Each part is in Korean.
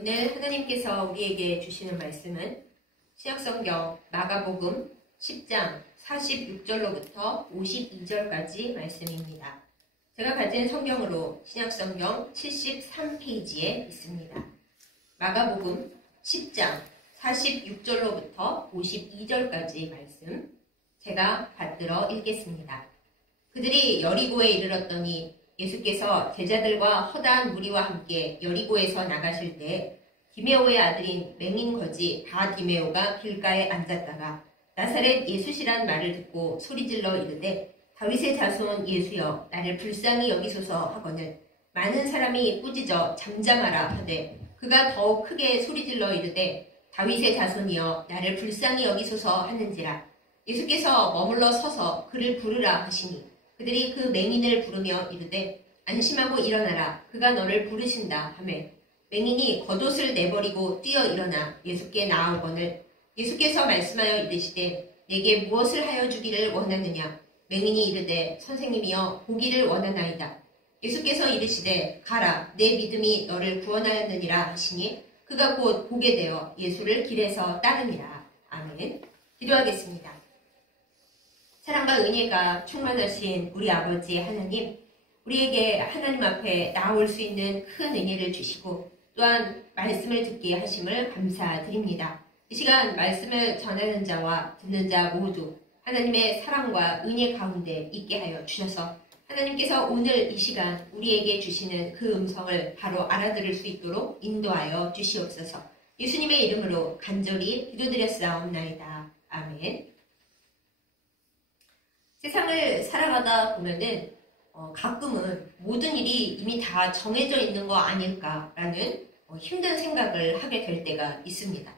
오늘 하나님께서 우리에게 주시는 말씀은 신약성경 마가복음 10장 46절로부터 52절까지 말씀입니다. 제가 가진 성경으로 신약성경 73페이지에 있습니다. 마가복음 10장 46절로부터 52절까지 말씀 제가 받들어 읽겠습니다. 그들이 여리고에 이르렀더니 예수께서 제자들과 허다한 무리와 함께 여리고에서 나가실 때 디메오의 아들인 맹인 거지 바디메오가 길가에 앉았다가 나사렛 예수시란 말을 듣고 소리질러 이르되 다윗의 자손 예수여 나를 불쌍히 여기소서 하거늘 많은 사람이 꾸짖어 잠잠하라 하되 그가 더욱 크게 소리질러 이르되 다윗의 자손이여 나를 불쌍히 여기소서 하는지라. 예수께서 머물러 서서 그를 부르라 하시니 그들이 그 맹인을 부르며 이르되 안심하고 일어나라 그가 너를 부르신다 하매 맹인이 겉옷을 내버리고 뛰어 일어나 예수께 나아오거늘 예수께서 말씀하여 이르시되 내게 무엇을 하여 주기를 원하느냐. 맹인이 이르되 선생님이여 보기를 원하나이다. 예수께서 이르시되 가라 내 믿음이 너를 구원하였느니라 하시니 그가 곧 보게 되어 예수를 길에서 따르니라. 아멘. 기도하겠습니다. 사랑과 은혜가 충만하신 우리 아버지 하나님, 우리에게 하나님 앞에 나올 수 있는 큰 은혜를 주시고 또한 말씀을 듣게 하심을 감사드립니다. 이 시간 말씀을 전하는 자와 듣는 자 모두 하나님의 사랑과 은혜 가운데 있게 하여 주셔서 하나님께서 오늘 이 시간 우리에게 주시는 그 음성을 바로 알아들을 수 있도록 인도하여 주시옵소서. 예수님의 이름으로 간절히 기도드렸사옵나이다. 아멘. 세상을 살아가다 보면은 가끔은 모든 일이 이미 다 정해져 있는 거 아닐까라는 힘든 생각을 하게 될 때가 있습니다.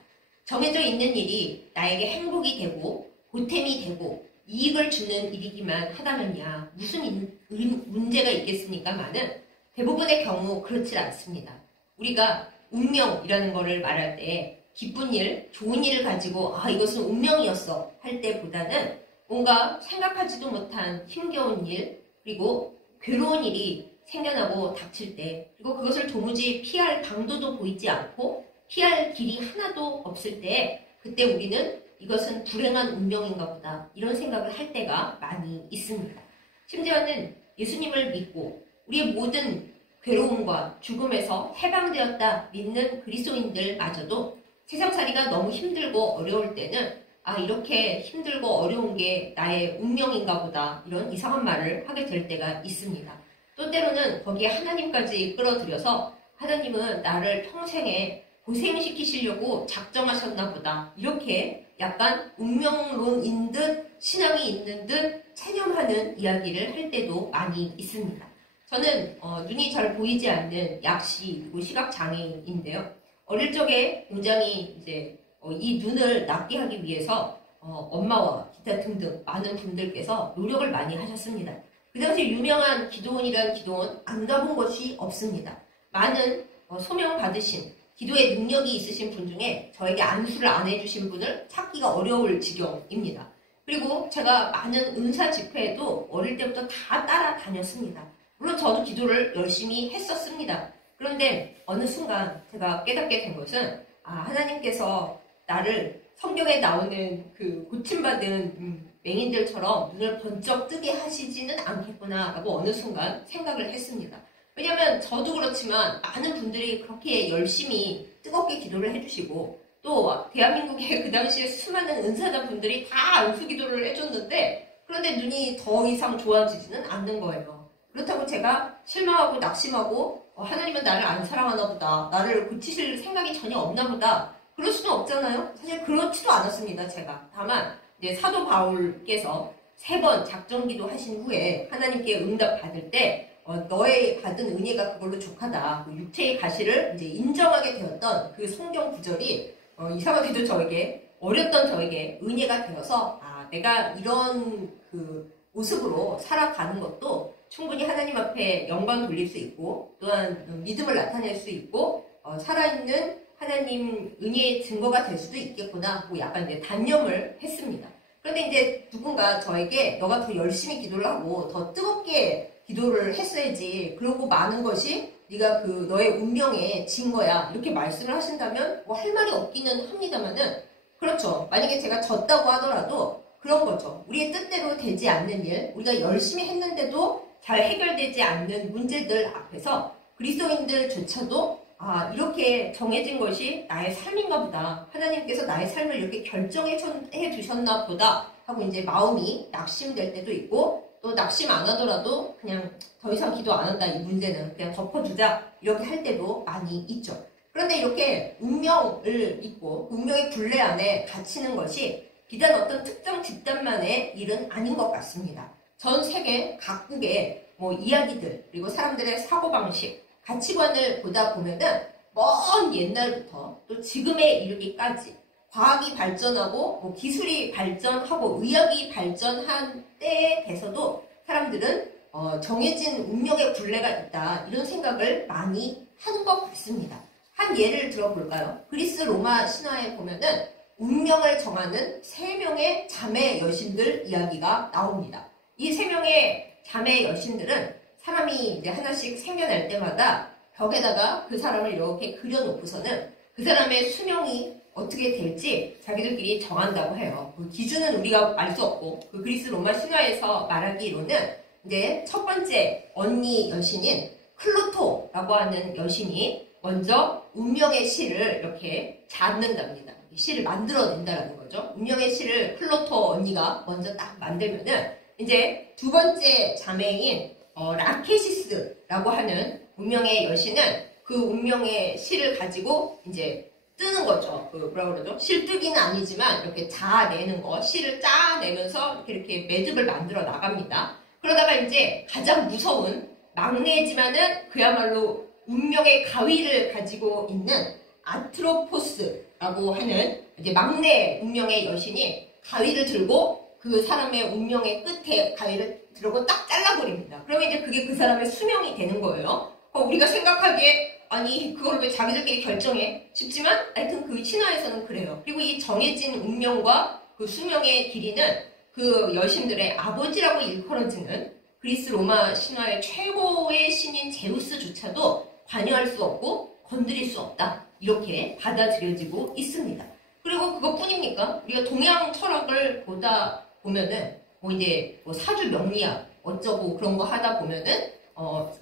정해져 있는 일이 나에게 행복이 되고 보탬이 되고 이익을 주는 일이기만 하다면야 무슨 문제가 있겠습니까마는 대부분의 경우 그렇지 않습니다. 우리가 운명이라는 거를 말할 때 기쁜 일, 좋은 일을 가지고 이것은 운명이었어 할 때보다는 뭔가 생각하지도 못한 힘겨운 일 그리고 괴로운 일이 생겨나고 닥칠 때 그리고 그것을 도무지 피할 방도도 보이지 않고 피할 길이 하나도 없을 때 그때 우리는 이것은 불행한 운명인가 보다 이런 생각을 할 때가 많이 있습니다. 심지어는 예수님을 믿고 우리의 모든 괴로움과 죽음에서 해방되었다 믿는 그리스도인들마저도 세상살이가 너무 힘들고 어려울 때는 이렇게 힘들고 어려운 게 나의 운명인가 보다 이런 이상한 말을 하게 될 때가 있습니다. 또 때로는 거기에 하나님까지 끌어들여서 하나님은 나를 평생에 고생시키시려고 작정하셨나 보다 이렇게 약간 운명론인 듯 신앙이 있는 듯 체념하는 이야기를 할 때도 많이 있습니다. 저는 눈이 잘 보이지 않는 약시 그리고 시각장애인인데요. 어릴 적에 굉장히 이제 이 눈을 낫게 하기 위해서 엄마와 기타 등등 많은 분들께서 노력을 많이 하셨습니다. 그 당시 유명한 기도원이라는 기도원 안 가본 것이 없습니다. 많은 소명 받으신 기도의 능력이 있으신 분 중에 저에게 안수를 안 해주신 분을 찾기가 어려울 지경입니다. 그리고 제가 많은 은사 집회에도 어릴 때부터 다 따라다녔습니다. 물론 저도 기도를 열심히 했었습니다. 그런데 어느 순간 제가 깨닫게 된 것은 하나님께서 나를 성경에 나오는 그 고침받은 맹인들처럼 눈을 번쩍 뜨게 하시지는 않겠구나 라고 어느 순간 생각을 했습니다. 왜냐하면 저도 그렇지만 많은 분들이 그렇게 열심히 뜨겁게 기도를 해주시고 또 대한민국의 그 당시에 수많은 은사자분들이 다 안수 기도를 해줬는데 그런데 눈이 더 이상 좋아지지는 않는 거예요. 그렇다고 제가 실망하고 낙심하고 하나님은 나를 안 사랑하나 보다 나를 고치실 생각이 전혀 없나 보다 그럴 수는 없잖아요. 사실 그렇지도 않았습니다. 제가 다만 사도 바울께서 3번 작정기도 하신 후에 하나님께 응답 받을 때 너의 받은 은혜가 그걸로 족하다. 육체의 가시를 이제 인정하게 되었던 그 성경 구절이 이상하게도 저에게 어렸던 저에게 은혜가 되어서 내가 이런 그 모습으로 살아가는 것도 충분히 하나님 앞에 영광 돌릴 수 있고 또한 믿음을 나타낼 수 있고 살아있는 하나님 은혜의 증거가 될 수도 있겠구나 하고 약간 이제 단념을 했습니다. 그런데 이제 누군가 저에게 너가 더 열심히 기도를 하고 더 뜨겁게 기도를 했어야지. 그러고 마는 것이 네가 그 너의 운명의 증거야. 이렇게 말씀을 하신다면 뭐 할 말이 없기는 합니다만은 그렇죠. 만약에 제가 졌다고 하더라도 그런 거죠. 우리의 뜻대로 되지 않는 일, 우리가 열심히 했는데도 잘 해결되지 않는 문제들 앞에서 그리스도인들조차도 이렇게 정해진 것이 나의 삶인가 보다. 하나님께서 나의 삶을 이렇게 결정해 주셨나 보다 하고 이제 마음이 낙심될 때도 있고 또 낙심 안 하더라도 그냥 더 이상 기도 안 한다. 이 문제는 그냥 덮어두자. 이렇게 할 때도 많이 있죠. 그런데 이렇게 운명을 믿고 운명의 굴레 안에 갇히는 것이 비단 어떤 특정 집단만의 일은 아닌 것 같습니다. 전 세계 각국의 이야기들 그리고 사람들의 사고방식, 가치관을 보다 보면은 먼 옛날부터 또 지금에 이르기까지 과학이 발전하고 기술이 발전하고 의학이 발전한 때에 대해서도 사람들은 정해진 운명의 굴레가 있다 이런 생각을 많이 하는 것 같습니다. 한 예를 들어볼까요? 그리스 로마 신화에 보면은 운명을 정하는 3명의 자매 여신들 이야기가 나옵니다. 이 3명의 자매 여신들은 사람이 이제 하나씩 생겨날 때마다 벽에다가 그 사람을 이렇게 그려놓고서는 그 사람의 수명이 어떻게 될지 자기들끼리 정한다고 해요. 그 기준은 우리가 알 수 없고 그 그리스 로마 신화에서 말하기로는 이제 첫 번째 언니 여신인 클로토라고 하는 여신이 먼저 운명의 실을 이렇게 잡는답니다. 실을 만들어낸다라는 거죠. 운명의 실을 클로토 언니가 먼저 딱 만들면은 이제 두 번째 자매인 라케시스라고 하는 운명의 여신은 그 운명의 실을 가지고 이제 뜨는 거죠. 뭐라 그러죠? 실 뜨기는 아니지만 이렇게 자아내는 거, 실을 짜내면서 이렇게 매듭을 만들어 나갑니다. 그러다가 이제 가장 무서운 막내지만은 그야말로 운명의 가위를 가지고 있는 아트로포스라고 하는 이제 막내 운명의 여신이 가위를 들고 그 사람의 운명의 끝에 가위를 들고 딱 잘라버립니다. 그러면 이제 그게 그 사람의 수명이 되는 거예요. 우리가 생각하기에 아니 그걸 왜 자기들끼리 결정해? 싶지만 하여튼 그 신화에서는 그래요. 그리고 이 정해진 운명과 그 수명의 길이는 그 여신들의 아버지라고 일컬어지는 그리스 로마 신화의 최고의 신인 제우스조차도 관여할 수 없고 건드릴 수 없다. 이렇게 받아들여지고 있습니다. 그리고 그것뿐입니까? 우리가 동양 철학을 보다 보면은 이제 사주 명리학 어쩌고 그런 거 하다 보면은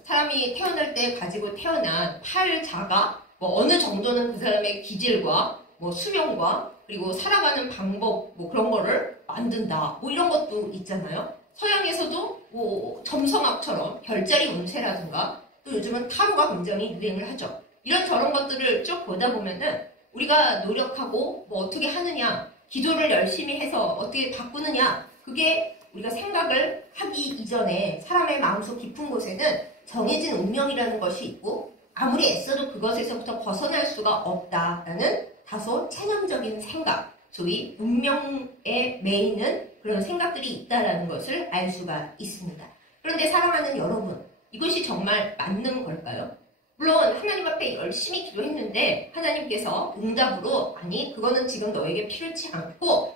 사람이 태어날 때 가지고 태어난 팔자가 어느 정도는 그 사람의 기질과 수명과 그리고 살아가는 방법 그런 거를 만든다. 이런 것도 있잖아요. 서양에서도 점성학처럼 별자리 운세라든가 또 요즘은 타로가 굉장히 유행을 하죠. 이런 저런 것들을 쭉 보다 보면은 우리가 노력하고 어떻게 하느냐, 기도를 열심히 해서 어떻게 바꾸느냐, 그게 우리가 생각을 하기 이전에 사람의 마음속 깊은 곳에는 정해진 운명이라는 것이 있고 아무리 애써도 그것에서부터 벗어날 수가 없다라는 다소 체념적인 생각, 소위 운명에 매이는 그런 생각들이 있다라는 것을 알 수가 있습니다. 그런데 사랑하는 여러분, 이것이 정말 맞는 걸까요? 물론 하나님 앞에 열심히 기도했는데 하나님께서 응답으로 아니 그거는 지금 너에게 필요치 않고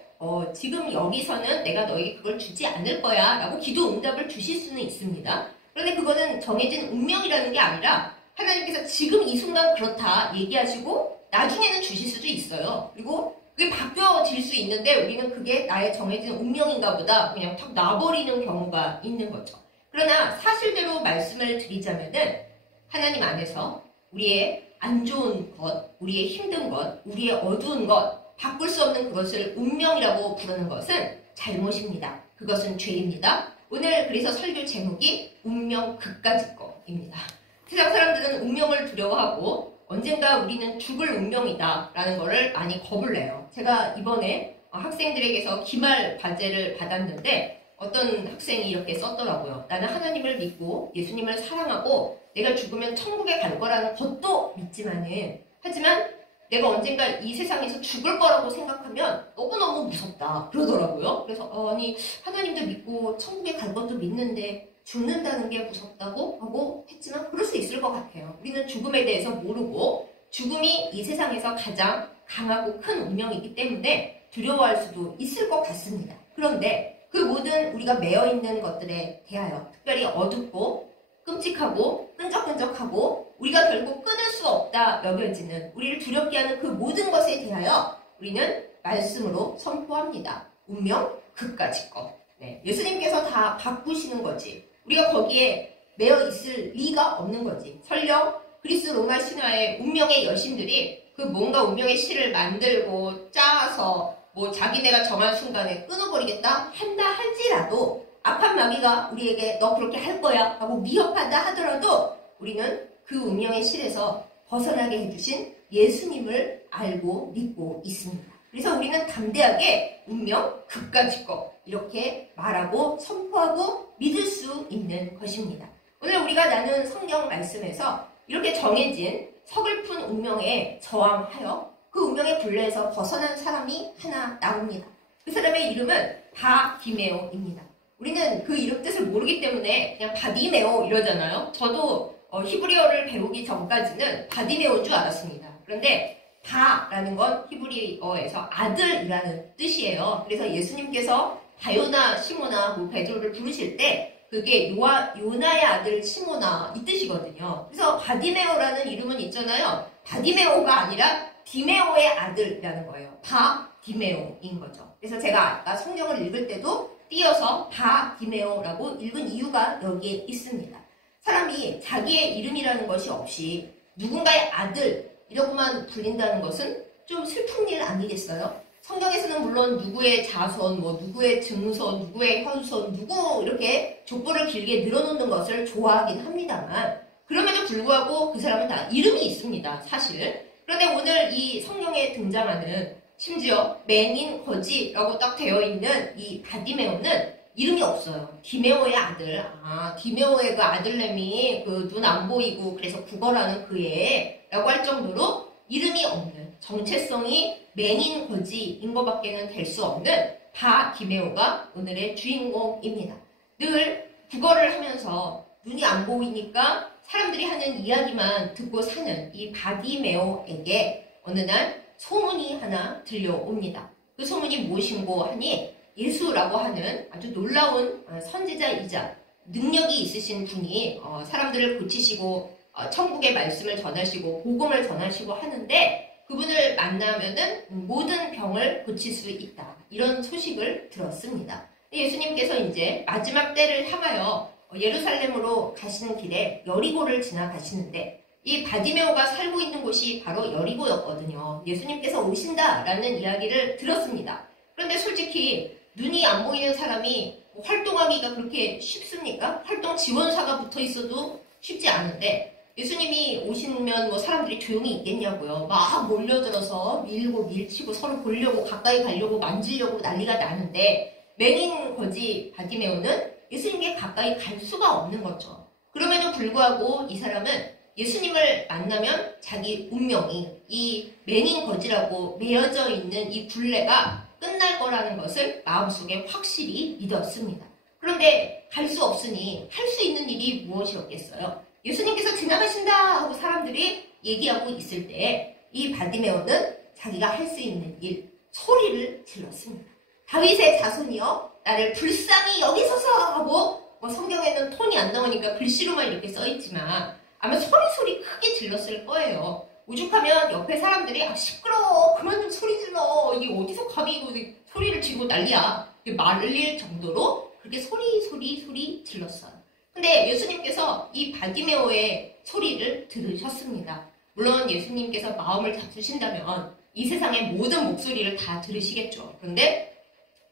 지금 여기서는 내가 너에게 그걸 주지 않을 거야 라고 기도 응답을 주실 수는 있습니다. 그런데 그거는 정해진 운명이라는 게 아니라 하나님께서 지금 이 순간 그렇다 얘기하시고 나중에는 주실 수도 있어요. 그리고 그게 바뀌어질 수 있는데 우리는 그게 나의 정해진 운명인가 보다 그냥 탁 놔버리는 경우가 있는 거죠. 그러나 사실대로 말씀을 드리자면은 하나님 안에서 우리의 안 좋은 것, 우리의 힘든 것, 우리의 어두운 것, 바꿀 수 없는 그것을 운명이라고 부르는 것은 잘못입니다. 그것은 죄입니다. 오늘 그래서 설교 제목이 운명 그까짓 거입니다. 세상 사람들은 운명을 두려워하고 언젠가 우리는 죽을 운명이다 라는 거를 많이 겁을 내요. 제가 이번에 학생들에게서 기말 과제를 받았는데 어떤 학생이 이렇게 썼더라고요. 나는 하나님을 믿고 예수님을 사랑하고 내가 죽으면 천국에 갈 거라는 것도 믿지만은 하지만 내가 언젠가 이 세상에서 죽을 거라고 생각하면 너무너무 무섭다 그러더라고요. 그래서 아니 하나님도 믿고 천국에 갈 것도 믿는데 죽는다는 게 무섭다고 하고 했지만 그럴 수 있을 것 같아요. 우리는 죽음에 대해서 모르고 죽음이 이 세상에서 가장 강하고 큰 운명이기 때문에 두려워할 수도 있을 것 같습니다. 그런데 그 모든 우리가 매여 있는 것들에 대하여 특별히 어둡고 끔찍하고 끈적끈적하고 우리가 결국 끊을 수 없다 여겨지는 우리를 두렵게 하는 그 모든 것에 대하여 우리는 말씀으로 선포합니다. 운명 그까짓 것. 네, 예수님께서 다 바꾸시는 거지. 우리가 거기에 매여 있을 리가 없는 거지. 설령 그리스 로마 신화의 운명의 여신들이 그 뭔가 운명의 실을 만들고 짜서 뭐 자기네가 정한 순간에 끊어버리겠다 한다 할지라도 악한 마귀가 우리에게 너 그렇게 할 거야 하고 미혹한다 하더라도 우리는 그 운명의 실에서 벗어나게 해주신 예수님을 알고 믿고 있습니다. 그래서 우리는 담대하게 운명 그까짓 것 이렇게 말하고 선포하고 믿을 수 있는 것입니다. 오늘 우리가 나눈 성경 말씀에서 이렇게 정해진 서글픈 운명에 저항하여 그 운명의 굴레에서 벗어난 사람이 하나 나옵니다. 그 사람의 이름은 바디메오입니다. 우리는 그 이름 뜻을 모르기 때문에 그냥 바디메오 이러잖아요. 저도 히브리어를 배우기 전까지는 바디메오인 줄 알았습니다. 그런데 바라는 건 히브리어에서 아들이라는 뜻이에요. 그래서 예수님께서 바요나 시모나 베드로를 부르실 때 그게 요나의 아들 시모나 이 뜻이거든요. 그래서 바디메오라는 이름은 있잖아요. 바디메오가 아니라 디메오의 아들이라는 거예요. 바디메오인 거죠. 그래서 제가 아까 성경을 읽을 때도 띄어서 바디메오라고 읽은 이유가 여기에 있습니다. 사람이 자기의 이름이라는 것이 없이 누군가의 아들이라고만 불린다는 것은 좀 슬픈 일 아니겠어요? 성경에서는 물론 누구의 자손, 누구의 증손, 누구의 현손, 누구 이렇게 족보를 길게 늘어놓는 것을 좋아하긴 합니다만 그럼에도 불구하고 그 사람은 다 이름이 있습니다. 사실. 그런데 오늘 이 성경에 등장하는 심지어 맹인 거지라고 딱 되어 있는 이 바디메오는 이름이 없어요. 디메오의 아들. 디메오의 그 아들내미 그 눈 안 보이고 그래서 구걸하는 그애 라고 할 정도로 이름이 없는 정체성이 맹인 거지인 것밖에는 될 수 없는 바디메오가 오늘의 주인공입니다. 늘 구걸을 하면서 눈이 안 보이니까 사람들이 하는 이야기만 듣고 사는 이 바디메오에게 어느 날 소문이 하나 들려옵니다. 그 소문이 무엇인고 하니 예수라고 하는 아주 놀라운 선지자이자 능력이 있으신 분이 사람들을 고치시고 천국의 말씀을 전하시고 복음을 전하시고 하는데 그분을 만나면은 모든 병을 고칠 수 있다. 이런 소식을 들었습니다. 예수님께서 이제 마지막 때를 향하여 예루살렘으로 가시는 길에 여리고를 지나가시는데 이 바디메오가 살고 있는 곳이 바로 여리고였거든요. 예수님께서 오신다라는 이야기를 들었습니다. 그런데 솔직히 눈이 안 보이는 사람이 활동하기가 그렇게 쉽습니까? 활동 지원사가 붙어 있어도 쉽지 않은데 예수님이 오시면 사람들이 조용히 있겠냐고요. 막 몰려들어서 밀고 밀치고 서로 보려고 가까이 가려고 만지려고 난리가 나는데 맹인 거지 바디메오는 예수님께 가까이 갈 수가 없는 거죠. 그럼에도 불구하고 이 사람은 예수님을 만나면 자기 운명이 이 맹인 거지라고 매어져 있는 이 굴레가 끝날 거라는 것을 마음속에 확실히 믿었습니다. 그런데 갈 수 없으니 할 수 있는 일이 무엇이었겠어요? 예수님께서 지나가신다 하고 사람들이 얘기하고 있을 때 이 바디메오는 자기가 할 수 있는 일, 소리를 질렀습니다. 다윗의 자손이여 나를 불쌍히 여기소서 하고 성경에는 톤이 안 나오니까 글씨로만 이렇게 써있지만 아마 소리 크게 질렀을 거예요. 오죽하면 옆에 사람들이 시끄러워 그만 좀 소리 질러 이게 어디서 감히 소리를 지르고 난리야 말릴 정도로 그렇게 소리 질렀어요. 근데 예수님께서 이 바디메오의 소리를 들으셨습니다. 물론 예수님께서 마음을 잡수신다면 이 세상의 모든 목소리를 다 들으시겠죠. 그런데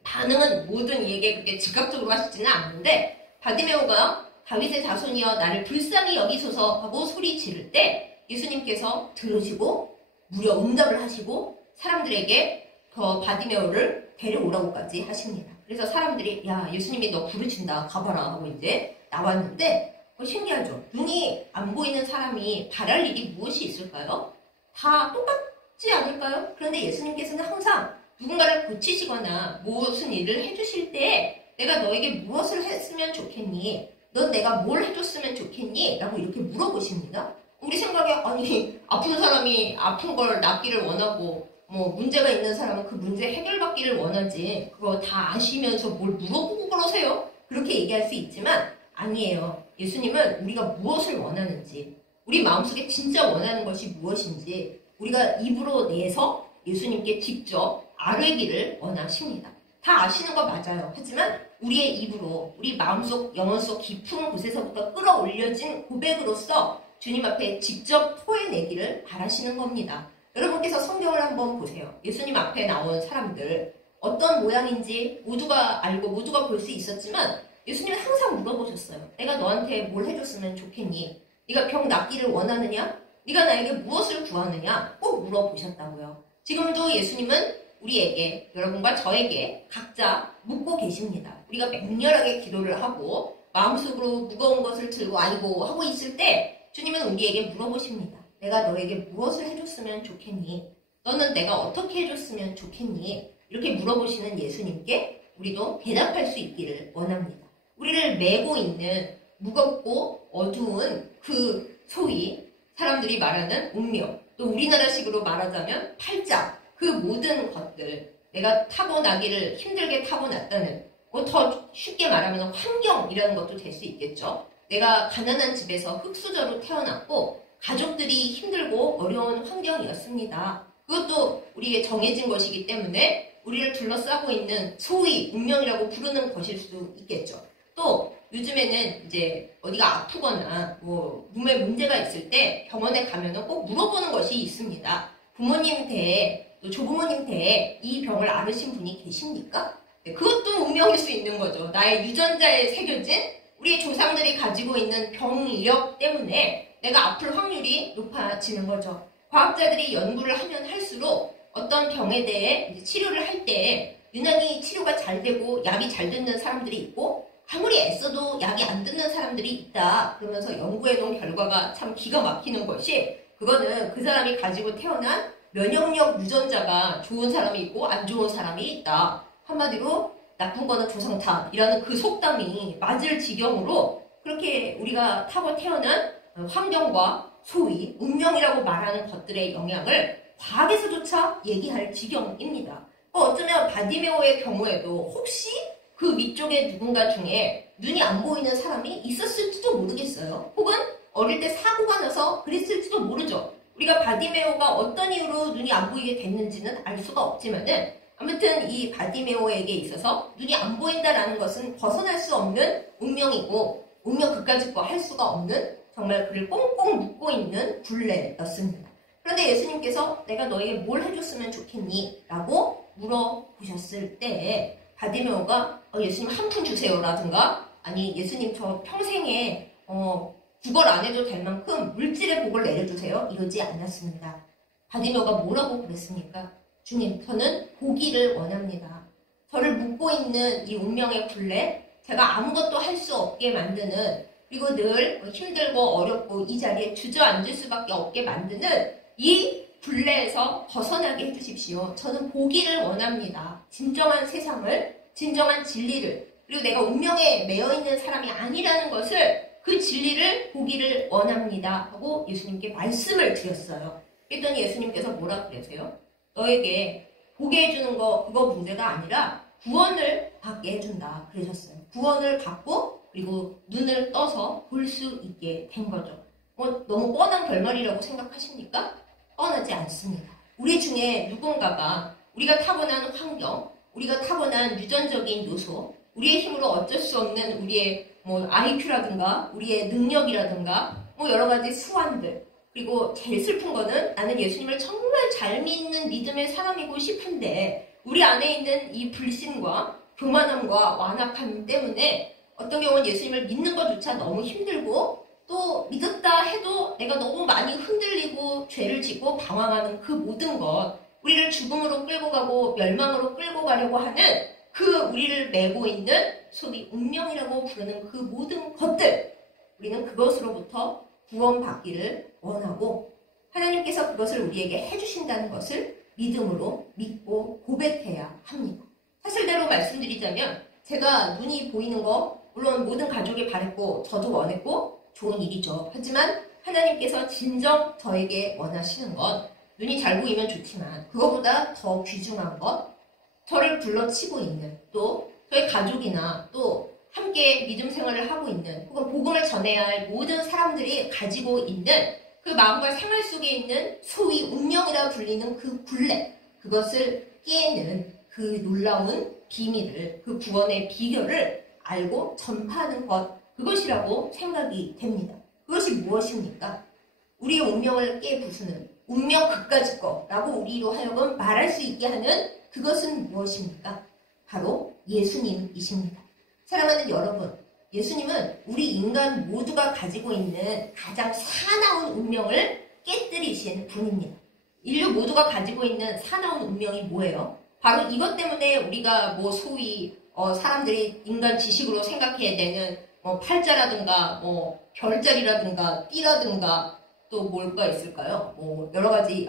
반응은 모든 이에게 그렇게 즉각적으로 하시지는 않는데 바디메오가 다윗의 자손이여 나를 불쌍히 여기소서 하고 소리 지를 때 예수님께서 들으시고 무려 응답을 하시고 사람들에게 바디메오를 데려오라고까지 하십니다. 그래서 사람들이 야 예수님이 너 부르신다 가봐라 하고 이제 나왔는데 신기하죠. 눈이 안 보이는 사람이 바랄 일이 무엇이 있을까요? 다 똑같지 않을까요? 그런데 예수님께서는 항상 누군가를 고치시거나 무슨 일을 해주실 때 내가 너에게 무엇을 했으면 좋겠니? 넌 내가 뭘 해줬으면 좋겠니? 라고 이렇게 물어보십니다. 우리 생각에 아니 아픈 사람이 아픈 걸 낫기를 원하고 문제가 있는 사람은 그 문제 해결받기를 원하지 그거 다 아시면서 뭘 물어보고 그러세요? 그렇게 얘기할 수 있지만 아니에요. 예수님은 우리가 무엇을 원하는지, 우리 마음속에 진짜 원하는 것이 무엇인지 우리가 입으로 내서 예수님께 직접 아뢰기를 원하십니다. 다 아시는 거 맞아요. 하지만 우리의 입으로, 우리 마음속, 영혼 속 깊은 곳에서부터 끌어올려진 고백으로서 주님 앞에 직접 토해내기를 바라시는 겁니다. 여러분께서 성경을 한번 보세요. 예수님 앞에 나온 사람들 어떤 모양인지 모두가 알고 모두가 볼 수 있었지만 예수님은 항상 물어보셨어요. 내가 너한테 뭘 해줬으면 좋겠니? 네가 병 낫기를 원하느냐? 네가 나에게 무엇을 구하느냐? 꼭 물어보셨다고요. 지금도 예수님은 우리에게, 여러분과 저에게 각자 묻고 계십니다. 우리가 맹렬하게 기도를 하고 마음속으로 무거운 것을 들고 아이고 하고 있을 때 주님은 우리에게 물어보십니다. 내가 너에게 무엇을 해줬으면 좋겠니? 너는 내가 어떻게 해줬으면 좋겠니? 이렇게 물어보시는 예수님께 우리도 대답할 수 있기를 원합니다. 우리를 메고 있는 무겁고 어두운 그 소위 사람들이 말하는 운명, 또 우리나라식으로 말하자면 팔자, 그 모든 것들, 내가 타고나기를 힘들게 타고났다는, 더 쉽게 말하면 환경이라는 것도 될 수 있겠죠. 내가 가난한 집에서 흙수저로 태어났고 가족들이 힘들고 어려운 환경이었습니다. 그것도 우리의 정해진 것이기 때문에 우리를 둘러싸고 있는 소위 운명이라고 부르는 것일 수 있겠죠. 또 요즘에는 이제 어디가 아프거나 몸에 문제가 있을 때 병원에 가면은 꼭 물어보는 것이 있습니다. 부모님 대에 또 조부모님 대에 이 병을 앓으신 분이 계십니까? 네, 그것도 운명일 수 있는 거죠. 나의 유전자에 새겨진 우리의 조상들이 가지고 있는 병력 때문에 내가 아플 확률이 높아지는 거죠. 과학자들이 연구를 하면 할수록 어떤 병에 대해 이제 치료를 할 때 유난히 치료가 잘 되고 약이 잘 듣는 사람들이 있고 아무리 애써도 약이 안 듣는 사람들이 있다. 그러면서 연구해놓은 결과가 참 기가 막히는 것이 그거는 그 사람이 가지고 태어난 면역력 유전자가 좋은 사람이 있고 안 좋은 사람이 있다. 한마디로 나쁜 거는 조상 탓이라는 그 속담이 맞을 지경으로 그렇게 우리가 타고 태어난 환경과 소위 운명이라고 말하는 것들의 영향을 과학에서조차 얘기할 지경입니다. 어쩌면 바디메오의 경우에도 혹시 그 위쪽에 누군가 중에 눈이 안 보이는 사람이 있었을지도 모르겠어요. 혹은 어릴 때 사고가 나서 그랬을지도 모르죠. 우리가 바디메오가 어떤 이유로 눈이 안 보이게 됐는지는 알 수가 없지만은 아무튼 이 바디메오에게 있어서 눈이 안 보인다라는 것은 벗어날 수 없는 운명이고 운명 그까짓 거 할 수가 없는 정말 그를 꽁꽁 묶고 있는 굴레였습니다. 그런데 예수님께서 내가 너에게 뭘 해줬으면 좋겠니? 라고 물어보셨을 때 바디메오가 예수님 한 푼 주세요라든가 아니 예수님 저 평생에 구걸 안 해도 될 만큼 물질의 복을 내려주세요 이러지 않았습니다. 바디메오가 뭐라고 그랬습니까? 주님 저는 보기를 원합니다. 저를 묶고 있는 이 운명의 굴레 제가 아무것도 할 수 없게 만드는 그리고 늘 힘들고 어렵고 이 자리에 주저앉을 수밖에 없게 만드는 이 굴레에서 벗어나게 해주십시오. 저는 보기를 원합니다. 진정한 세상을, 진정한 진리를, 그리고 내가 운명에 매여있는 사람이 아니라는 것을 그 진리를 보기를 원합니다. 하고 예수님께 말씀을 드렸어요. 그랬더니 예수님께서 뭐라 그러세요? 너에게 보게 해주는 거 그거 문제가 아니라 구원을 받게 해준다. 그러셨어요. 구원을 받고 그리고 눈을 떠서 볼 수 있게 된 거죠. 너무 뻔한 결말이라고 생각하십니까? 뻔하지 않습니다. 우리 중에 누군가가 우리가 타고난 환경, 우리가 타고난 유전적인 요소, 우리의 힘으로 어쩔 수 없는 우리의 IQ라든가 우리의 능력이라든가 여러 가지 수완들 그리고 제일 슬픈 거는 나는 예수님을 정말 잘 믿는 믿음의 사람이고 싶은데 우리 안에 있는 이 불신과 교만함과 완악함 때문에 어떤 경우는 예수님을 믿는 것조차 너무 힘들고 또 믿었다 해도 내가 너무 많이 흔들리고 죄를 짓고 방황하는 그 모든 것 우리를 죽음으로 끌고 가고 멸망으로 끌고 가려고 하는 그 우리를 메고 있는 소위 운명이라고 부르는 그 모든 것들 우리는 그것으로부터 구원받기를 원하고 하나님께서 그것을 우리에게 해주신다는 것을 믿음으로 믿고 고백해야 합니다. 사실대로 말씀드리자면 제가 눈이 보이는 거 물론 모든 가족이 바랬고 저도 원했고 좋은 일이죠. 하지만 하나님께서 진정 저에게 원하시는 건 눈이 잘 보이면 좋지만 그거보다 더 귀중한 것 저를 불러치고 있는 또 저의 가족이나 또 함께 믿음 생활을 하고 있는 혹은 복음을 전해야 할 모든 사람들이 가지고 있는 그 마음과 생활 속에 있는 소위 운명이라 불리는 그 굴레, 그것을 깨는 그 놀라운 비밀을, 그 구원의 비결을 알고 전파하는 것, 그것이라고 생각이 됩니다. 그것이 무엇입니까? 우리의 운명을 깨부수는 운명 그까짓 거라고 우리로 하여금 말할 수 있게 하는 그것은 무엇입니까? 바로 예수님이십니다. 사랑하는 여러분, 예수님은 우리 인간 모두가 가지고 있는 가장 사나운 운명을 깨뜨리신 분입니다. 인류 모두가 가지고 있는 사나운 운명이 뭐예요? 바로 이것 때문에 우리가 소위 사람들이 인간 지식으로 생각해야 되는 팔자라든가 별자리라든가 띠라든가 또 뭘까 있을까요? 여러 가지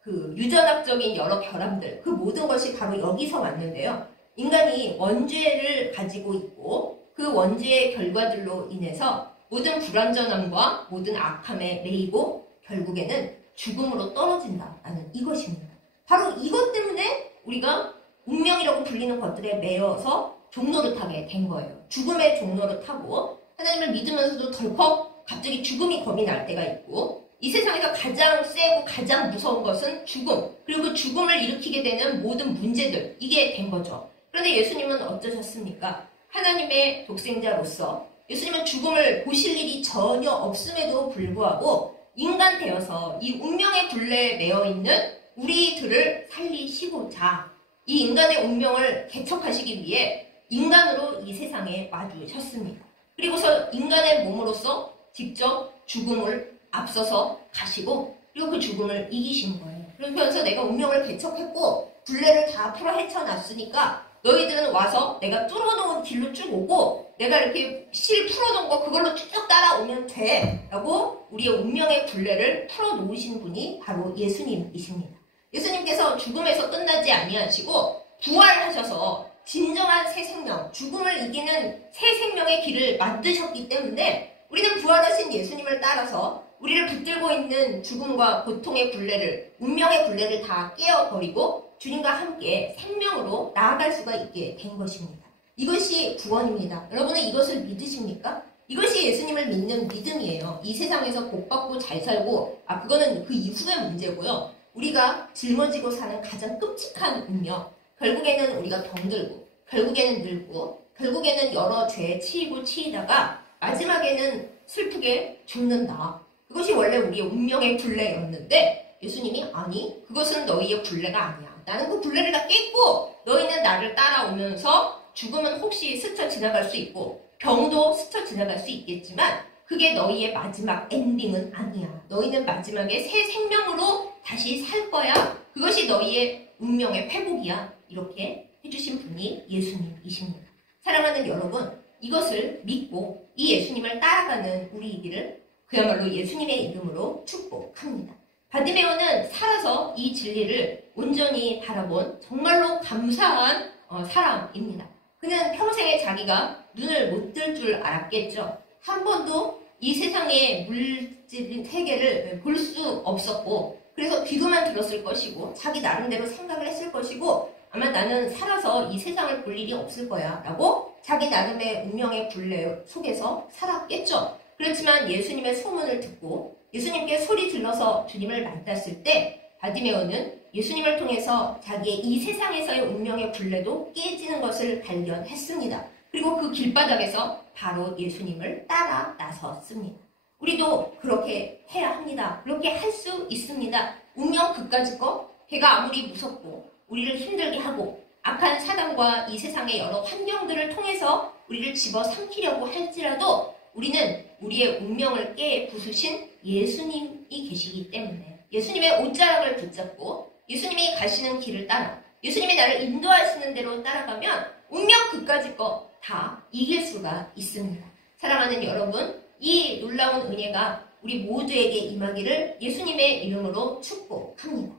그 유전학적인 여러 결함들, 그 모든 것이 바로 여기서 왔는데요. 인간이 원죄를 가지고 있고 그 원죄의 결과들로 인해서 모든 불완전함과 모든 악함에 매이고 결국에는 죽음으로 떨어진다라는 이것입니다. 바로 이것 때문에 우리가 운명이라고 불리는 것들에 매여서 종노릇하게 된 거예요. 죽음의 종노릇하고 하나님을 믿으면서도 덜컥 갑자기 죽음이 겁이 날 때가 있고 이 세상에서 가장 세고 가장 무서운 것은 죽음, 그리고 그 죽음을 일으키게 되는 모든 문제들, 이게 된 거죠. 그런데 예수님은 어떠셨습니까? 하나님의 독생자로서 예수님은 죽음을 보실 일이 전혀 없음에도 불구하고 인간 되어서 이 운명의 굴레에 매여있는 우리들을 살리시고자 이 인간의 운명을 개척하시기 위해 인간으로 이 세상에 와주셨습니다. 그리고서 인간의 몸으로서 직접 죽음을 앞서서 가시고 그리고 그 죽음을 이기신 거예요. 그러면서 내가 운명을 개척했고 굴레를 다 풀어 헤쳐놨으니까 너희들은 와서 내가 뚫어놓은 길로 쭉 오고 내가 이렇게 실 풀어놓은 거 그걸로 쭉 따라오면 돼 라고 우리의 운명의 굴레를 풀어놓으신 분이 바로 예수님이십니다. 예수님께서 죽음에서 끝나지 아니하시고 부활하셔서 진정한 새 생명, 죽음을 이기는 새 생명의 길을 만드셨기 때문에 우리는 부활하신 예수님을 따라서 우리를 붙들고 있는 죽음과 고통의 굴레를, 운명의 굴레를 다 깨어버리고 주님과 함께 생명으로 나아갈 수가 있게 된 것입니다. 이것이 구원입니다. 여러분은 이것을 믿으십니까? 이것이 예수님을 믿는 믿음이에요. 이 세상에서 복받고 잘 살고, 그거는 그 이후의 문제고요. 우리가 짊어지고 사는 가장 끔찍한 운명, 결국에는 우리가 병들고, 결국에는 늙고, 결국에는 여러 죄에 치이다가 마지막에는 슬프게 죽는다. 그것이 원래 우리의 운명의 굴레였는데 예수님이 아니, 그것은 너희의 굴레가 아니야. 나는 그 굴레를 다 깼고 너희는 나를 따라오면서 죽음은 혹시 스쳐 지나갈 수 있고 병도 스쳐 지나갈 수 있겠지만 그게 너희의 마지막 엔딩은 아니야. 너희는 마지막에 새 생명으로 다시 살 거야. 그것이 너희의 운명의 회복이야. 이렇게 해주신 분이 예수님이십니다. 사랑하는 여러분, 이것을 믿고 이 예수님을 따라가는 우리이기를 그야말로 예수님의 이름으로 축복합니다. 바디메오는 살아서 이 진리를 온전히 바라본 정말로 감사한 사람입니다. 그는 평생에 자기가 눈을 못 뜰 줄 알았겠죠. 한 번도 이 세상의 물질 세계를 볼 수 없었고 그래서 귀로만 들었을 것이고 자기 나름대로 생각을 했을 것이고 아마 나는 살아서 이 세상을 볼 일이 없을 거야 라고 자기 나름의 운명의 굴레 속에서 살았겠죠. 그렇지만 예수님의 소문을 듣고 예수님께 소리 질러서 주님을 만났을 때 바디메오는 예수님을 통해서 자기의 이 세상에서의 운명의 굴레도 깨지는 것을 발견했습니다. 그리고 그 길바닥에서 바로 예수님을 따라 나섰습니다. 우리도 그렇게 해야 합니다. 그렇게 할 수 있습니다. 운명 그까짓 거, 걔가 아무리 무섭고 우리를 힘들게 하고 악한 사단과 이 세상의 여러 환경들을 통해서 우리를 집어삼키려고 할지라도 우리는 우리의 운명을 깨 부수신 예수님이 계시기 때문에 예수님의 옷자락을 붙잡고 예수님이 가시는 길을 따라 예수님이 나를 인도하시는 대로 따라가면 운명 그까짓 거 다 이길 수가 있습니다. 사랑하는 여러분, 이 놀라운 은혜가 우리 모두에게 임하기를 예수님의 이름으로 축복합니다.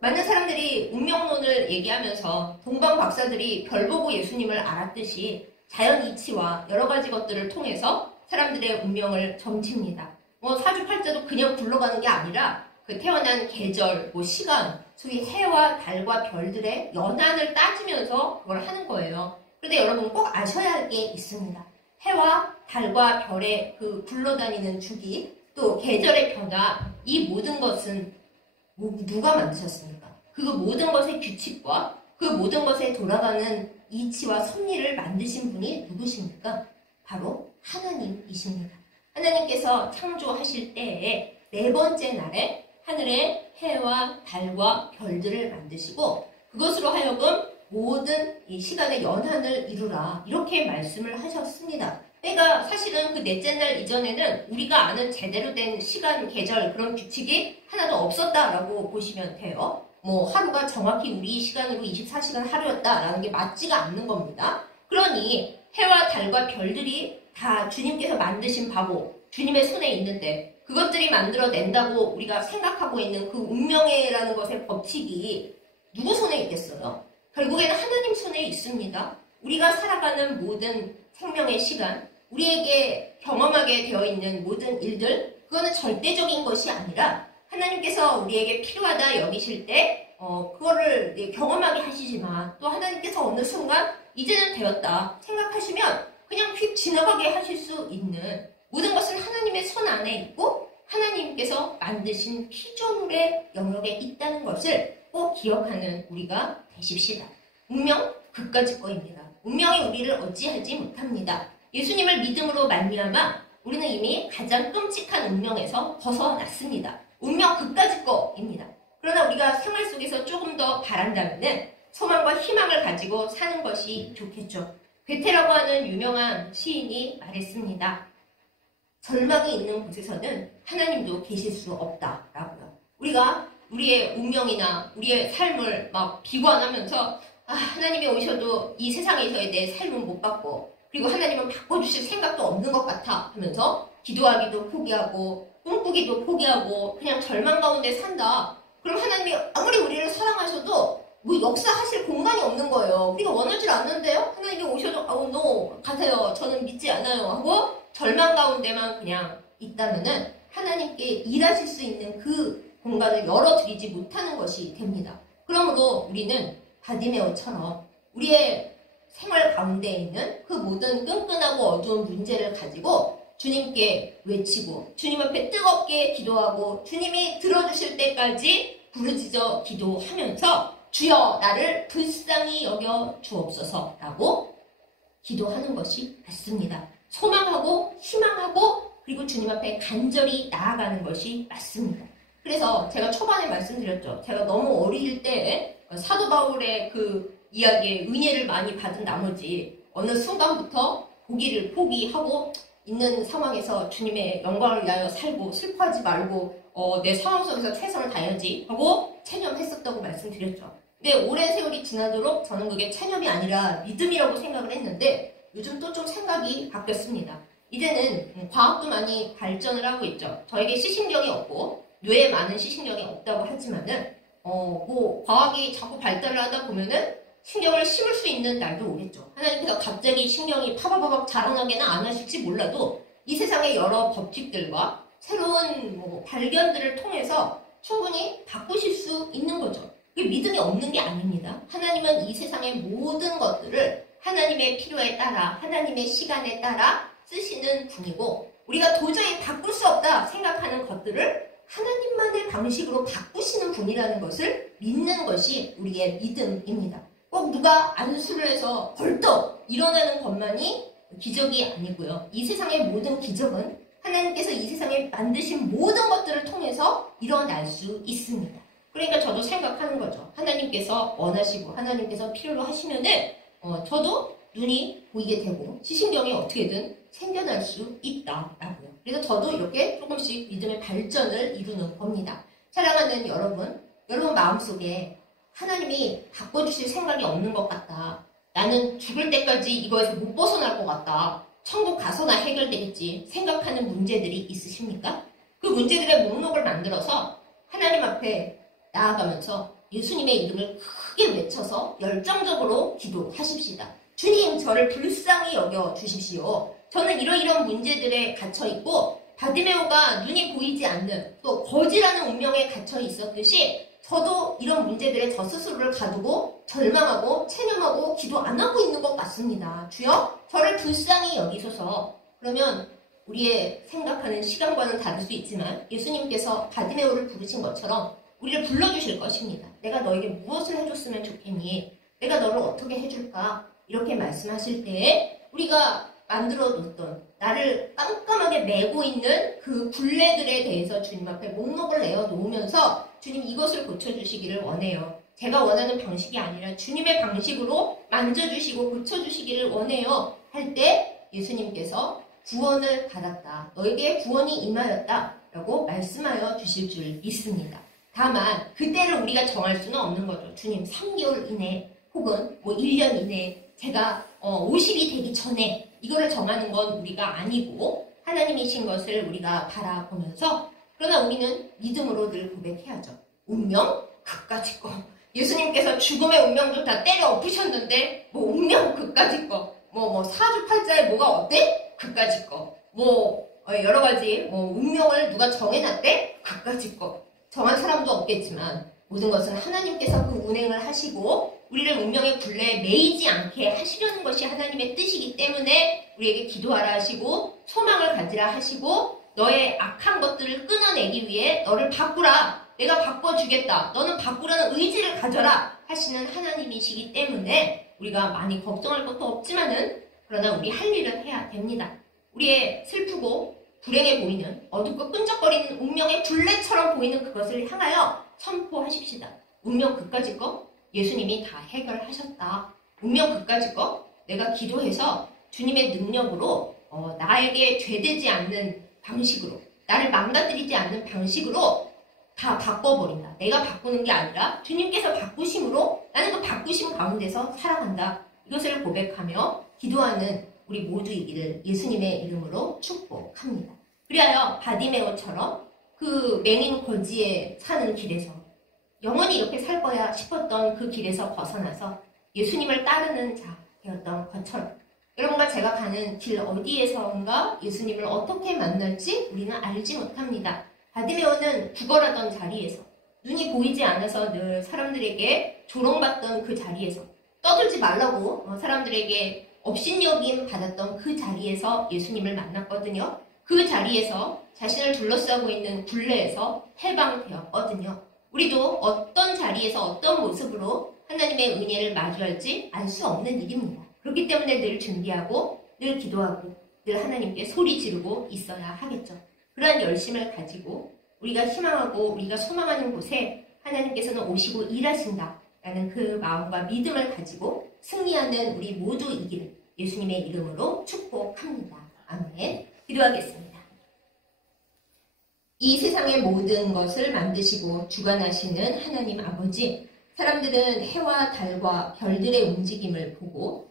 많은 사람들이 운명론을 얘기하면서 동방 박사들이 별 보고 예수님을 알았듯이 자연 이치와 여러 가지 것들을 통해서 사람들의 운명을 점칩니다. 사주팔자도 그냥 굴러가는 게 아니라 그 태어난 계절, 시간, 소위 해와 달과 별들의 연한을 따지면서 그걸 하는 거예요. 그런데 여러분 꼭 아셔야 할 게 있습니다. 해와 달과 별의 그 굴러다니는 주기, 또 계절의 변화, 이 모든 것은 누가 만드셨습니까? 그 모든 것의 규칙과 그 모든 것에 돌아가는 이치와 섭리를 만드신 분이 누구십니까? 바로 하나님이십니다. 하나님께서 창조하실 때에 네 번째 날에 하늘의 해와 달과 별들을 만드시고 그것으로 하여금 모든 이 시간의 연한을 이루라 이렇게 말씀을 하셨습니다. 그러니까 사실은 그 넷째 날 이전에는 우리가 아는 제대로 된 시간, 계절 그런 규칙이 하나도 없었다라고 보시면 돼요. 뭐 하루가 정확히 우리 시간으로 24시간 하루였다라는 게 맞지가 않는 겁니다. 그러니 해와 달과 별들이 다 주님께서 만드신 바보, 주님의 손에 있는데 그것들이 만들어낸다고 우리가 생각하고 있는 그 운명이라는 것의 법칙이 누구 손에 있겠어요? 결국에는 하나님 손에 있습니다. 우리가 살아가는 모든 생명의 시간, 우리에게 경험하게 되어 있는 모든 일들, 그거는 절대적인 것이 아니라 하나님께서 우리에게 필요하다 여기실 때 그거를 경험하게 하시지만 또 하나님께서 어느 순간 이제는 되었다 생각하시면 그냥 휙 지나가게 하실 수 있는 모든 것은 하나님의 손 안에 있고 하나님께서 만드신 피조물의 영역에 있다는 것을 꼭 기억하는 우리가 되십시다. 운명 그까짓 거입니다. 운명이 우리를 어찌하지 못합니다. 예수님을 믿음으로 말미암아 우리는 이미 가장 끔찍한 운명에서 벗어났습니다. 운명 그까짓 거입니다. 그러나 우리가 생활 속에서 조금 더 바란다면 소망과 희망을 가지고 사는 것이 좋겠죠. 괴테라고 하는 유명한 시인이 말했습니다. 절망이 있는 곳에서는 하나님도 계실 수 없다라고요. 우리가 우리의 운명이나 우리의 삶을 막 비관하면서 하나님이 오셔도 이 세상에서의 내 삶은 못 바꿔. 그리고 하나님은 바꿔주실 생각도 없는 것 같아 하면서 기도하기도 포기하고 꿈꾸기도 포기하고 그냥 절망 가운데 산다. 그럼 하나님이 아무리 우리를 사랑하셔도 뭐 역사하실 공간이 없는 거예요. 우리가 원하지 않는데요? 하나님이 오셔도 no, 가세요. 저는 믿지 않아요. 하고 절망 가운데만 그냥 있다면은 하나님께 일하실 수 있는 그 공간을 열어드리지 못하는 것이 됩니다. 그러므로 우리는 바디메오처럼 우리의 생활 가운데 있는 그 모든 끈끈하고 어두운 문제를 가지고 주님께 외치고 주님 앞에 뜨겁게 기도하고 주님이 들어주실 때까지 부르짖어 기도하면서 주여 나를 불쌍히 여겨 주옵소서라고 기도하는 것이 맞습니다. 소망하고 희망하고 그리고 주님 앞에 간절히 나아가는 것이 맞습니다. 그래서 제가 초반에 말씀드렸죠. 제가 너무 어릴 때 사도 바울의 그 이야기에 은혜를 많이 받은 나머지 어느 순간부터 보기를 포기하고 있는 상황에서 주님의 영광을 위하여 살고 슬퍼하지 말고 내 상황 속에서 최선을 다해야지 하고 체념했었다고 말씀드렸죠. 근데 오랜 세월이 지나도록 저는 그게 체념이 아니라 믿음이라고 생각을 했는데 요즘 또 좀 생각이 바뀌었습니다. 이제는 과학도 많이 발전을 하고 있죠. 저에게 시신경이 없고 뇌에 많은 시신경이 없다고 하지만은 뭐 과학이 자꾸 발달을 하다 보면은 신경을 심을 수 있는 날도 오겠죠. 하나님께서 갑자기 신경이 파바바박 자라나게는 안 하실지 몰라도 이 세상의 여러 법칙들과 새로운 발견들을 통해서 충분히 바꾸실 수 있는 거죠. 그게 믿음이 없는 게 아닙니다. 하나님은 이 세상의 모든 것들을 하나님의 필요에 따라 하나님의 시간에 따라 쓰시는 분이고 우리가 도저히 바꿀 수 없다 생각하는 것들을 하나님만의 방식으로 바꾸시는 분이라는 것을 믿는 것이 우리의 믿음입니다. 꼭 누가 안수를 해서 벌떡 일어나는 것만이 기적이 아니고요. 이 세상의 모든 기적은 하나님께서 이 세상에 만드신 모든 것들을 통해서 일어날 수 있습니다. 그러니까 저도 생각하는 거죠. 하나님께서 원하시고 하나님께서 필요로 하시면은 저도 눈이 보이게 되고 시신경이 어떻게든 생겨날 수 있다라고요. 그래서 저도 이렇게 조금씩 믿음의 발전을 이루는 겁니다. 사랑하는 여러분 마음속에 하나님이 바꿔주실 생각이 없는 것 같다. 나는 죽을 때까지 이거에서 못 벗어날 것 같다. 천국 가서나 해결되겠지 생각하는 문제들이 있으십니까? 그 문제들의 목록을 만들어서 하나님 앞에 나아가면서 예수님의 이름을 크게 외쳐서 열정적으로 기도하십시다. 주님, 저를 불쌍히 여겨 주십시오. 저는 이러이러한 문제들에 갇혀있고 바디메오가 눈이 보이지 않는 또 거지라는 운명에 갇혀 있었듯이 저도 이런 문제들에 저 스스로를 가두고 절망하고 체념하고 기도 안 하고 있는 것 같습니다. 주여 저를 불쌍히 여기소서. 그러면 우리의 생각하는 시간과는 다를 수 있지만 예수님께서 바디메오를 부르신 것처럼 우리를 불러주실 것입니다. 내가 너에게 무엇을 해줬으면 좋겠니? 내가 너를 어떻게 해줄까? 이렇게 말씀하실 때 우리가 만들어 놓던 나를 깜깜하게 메고 있는 그 굴레들에 대해서 주님 앞에 목록을 내어 놓으면서 주님 이것을 고쳐주시기를 원해요. 제가 원하는 방식이 아니라 주님의 방식으로 만져주시고 고쳐주시기를 원해요. 할 때 예수님께서 구원을 받았다. 너에게 구원이 임하였다. 라고 말씀하여 주실 줄 믿습니다. 다만 그때를 우리가 정할 수는 없는 거죠. 주님 3개월 이내 혹은 뭐 1년 이내 제가 50이 되기 전에 이거를 정하는 건 우리가 아니고 하나님이신 것을 우리가 바라보면서 그러나 우리는 믿음으로 늘 고백해야죠. 운명 그까짓 거. 예수님께서 죽음의 운명도 다 때려 엎으셨는데 뭐 운명 그까짓 거. 뭐 사주팔자에 뭐가 어때? 그까짓 거. 뭐 여러 가지 운명을 누가 정해놨대? 그까짓 거. 정한 사람도 없겠지만 모든 것은 하나님께서 그 운행을 하시고 우리를 운명의 굴레에 매이지 않게 하시려는 것이 하나님의 뜻이기 때문에 우리에게 기도하라 하시고 소망을 가지라 하시고 너의 악한 것들을 끊어내기 위해 너를 바꾸라. 내가 바꿔주겠다. 너는 바꾸라는 의지를 가져라 하시는 하나님이시기 때문에 우리가 많이 걱정할 것도 없지만은 그러나 우리 할 일을 해야 됩니다. 우리의 슬프고 불행해 보이는 어둡고 끈적거리는 운명의 굴레처럼 보이는 그것을 향하여 선포하십시다. 운명 그까짓 거 예수님이 다 해결하셨다. 운명 그까짓 거 내가 기도해서 주님의 능력으로 나에게 죄되지 않는 방식으로 나를 망가뜨리지 않는 방식으로 다 바꿔버린다. 내가 바꾸는 게 아니라 주님께서 바꾸심으로 나는 그 바꾸심 가운데서 살아간다. 이것을 고백하며 기도하는 우리 모두이기를 예수님의 이름으로 축복합니다. 그리하여 바디메오처럼 그 맹인 거지에 사는 길에서 영원히 이렇게 살 거야 싶었던 그 길에서 벗어나서 예수님을 따르는 자 되었던 것처럼 여러분과 제가 가는 길 어디에선가 예수님을 어떻게 만날지 우리는 알지 못합니다. 바디메오는 구걸하던 자리에서 눈이 보이지 않아서 늘 사람들에게 조롱받던 그 자리에서 떠들지 말라고 사람들에게 업신여김 받았던 그 자리에서 예수님을 만났거든요. 그 자리에서 자신을 둘러싸고 있는 굴레에서 해방되었거든요. 우리도 어떤 자리에서 어떤 모습으로 하나님의 은혜를 마주할지 알 수 없는 일입니다. 그렇기 때문에 늘 준비하고 늘 기도하고 늘 하나님께 소리 지르고 있어야 하겠죠. 그러한 열심을 가지고 우리가 희망하고 우리가 소망하는 곳에 하나님께서는 오시고 일하신다라는 그 마음과 믿음을 가지고 승리하는 우리 모두이기를 예수님의 이름으로 축복합니다. 아멘. 기도하겠습니다. 이 세상의 모든 것을 만드시고 주관하시는 하나님 아버지, 사람들은 해와 달과 별들의 움직임을 보고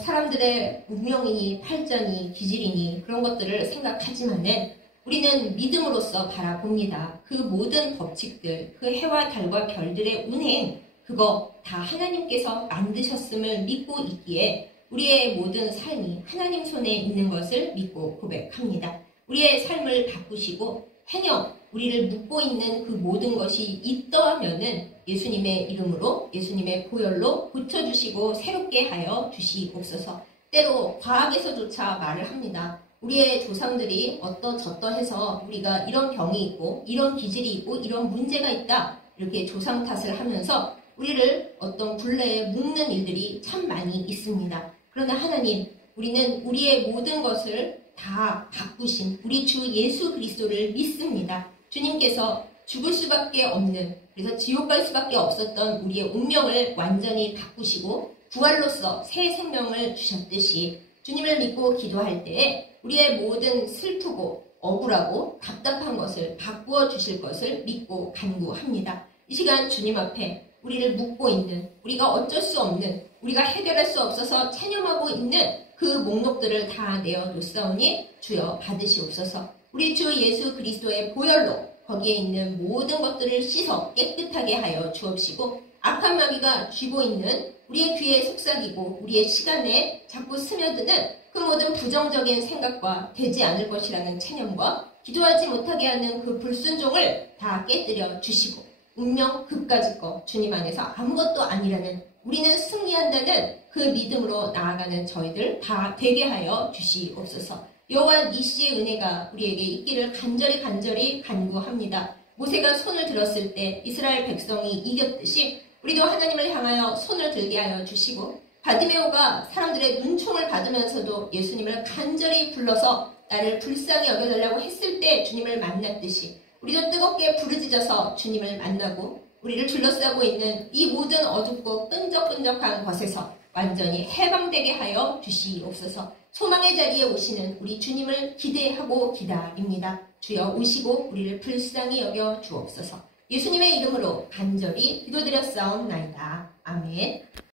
사람들의 운명이니 팔자니 기질이니 그런 것들을 생각하지만은 우리는 믿음으로써 바라봅니다. 그 모든 법칙들, 그 해와 달과 별들의 운행, 그거 다 하나님께서 만드셨음을 믿고 있기에 우리의 모든 삶이 하나님 손에 있는 것을 믿고 고백합니다. 우리의 삶을 바꾸시고 행여 우리를 묶고 있는 그 모든 것이 있더하면은 예수님의 이름으로 예수님의 보혈로 고쳐주시고 새롭게 하여 주시옵소서. 때로 과학에서조차 말을 합니다. 우리의 조상들이 어떠저떠해서 우리가 이런 병이 있고 이런 기질이 있고 이런 문제가 있다 이렇게 조상 탓을 하면서 우리를 어떤 굴레에 묶는 일들이 참 많이 있습니다. 그러나 하나님, 우리는 우리의 모든 것을 다 바꾸신 우리 주 예수 그리스도를 믿습니다. 주님께서 죽을 수밖에 없는, 그래서 지옥 갈 수밖에 없었던 우리의 운명을 완전히 바꾸시고 부활로서 새 생명을 주셨듯이 주님을 믿고 기도할 때에 우리의 모든 슬프고 억울하고 답답한 것을 바꾸어 주실 것을 믿고 간구합니다. 이 시간 주님 앞에 우리를 묶고 있는, 우리가 어쩔 수 없는, 우리가 해결할 수 없어서 체념하고 있는 그 목록들을 다 내어놓사오니 주여 받으시옵소서. 우리 주 예수 그리스도의 보혈로 거기에 있는 모든 것들을 씻어 깨끗하게 하여 주옵시고 악한 마귀가 쥐고 있는 우리의 귀에 속삭이고 우리의 시간에 자꾸 스며드는 그 모든 부정적인 생각과 되지 않을 것이라는 체념과 기도하지 못하게 하는 그 불순종을 다 깨뜨려 주시고 운명 그까짓 거 주님 안에서 아무것도 아니라는, 우리는 승리한다는 그 믿음으로 나아가는 저희들 다 되게 하여 주시옵소서. 여호와 니시의 은혜가 우리에게 있기를 간절히 간구합니다. 모세가 손을 들었을 때 이스라엘 백성이 이겼듯이 우리도 하나님을 향하여 손을 들게 하여 주시고, 바디메오가 사람들의 눈총을 받으면서도 예수님을 간절히 불러서 나를 불쌍히 여겨달라고 했을 때 주님을 만났듯이 우리도 뜨겁게 부르짖어서 주님을 만나고, 우리를 둘러싸고 있는 이 모든 어둡고 끈적끈적한 것에서 완전히 해방되게 하여 주시옵소서. 소망의 자리에 오시는 우리 주님을 기대하고 기다립니다. 주여 오시고 우리를 불쌍히 여겨 주옵소서. 예수님의 이름으로 간절히 기도드렸사옵나이다. 아멘.